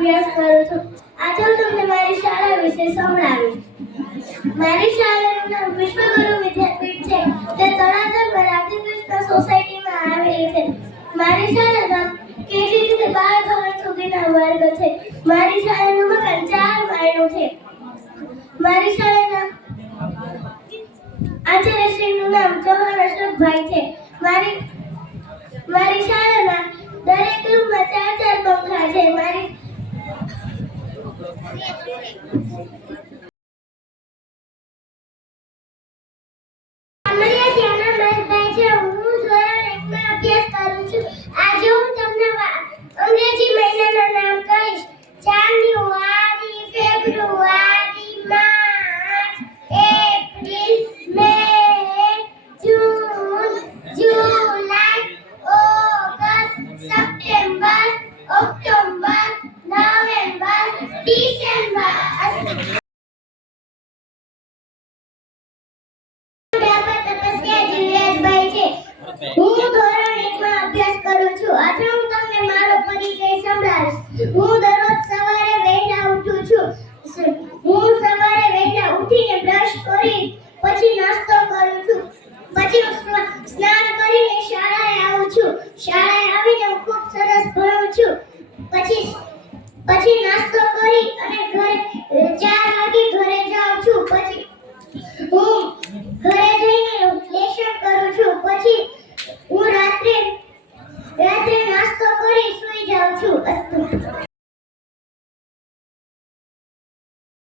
અભ્યાસ કરું છું. આજે હું તમને મારી શાળા વિશે સંભળાવીશ. મારી શાળાનું નામ વિશ્વગુરુ વિદ્યાપીઠ છે. તે તળાજામાં રાધેકૃષ્ણ સોસાયટીમાં આવેલી છે. મારી શાળામાં કેજી થી 12 ધોરણ સુધીના વર્ગ છે. મારી શાળાનું મકાન 4 માળનું છે. મારી શાળાના આચાર્યશ્રીનું નામ ચૌહાણ અશોકભાઈ છે. મારી શાળામાં દરેક રૂમમાં 4 પંખા છે. હું ધોરણ 1 માં અભ્યાસ કરું છું. આજે હું તમને અંગ્રેજી મહિનાના નામ કહીશ. January, February, March, April, May, June, July, August, September, October, November, December. હું ધોરણ 1 માં અભ્યાસ કરું છું. આજે હું તમને મારો પરિચય સંભળાવીશ. હું દરરોજ સવારે વહેલા ઉઠું છું. હું સવારે વહેલા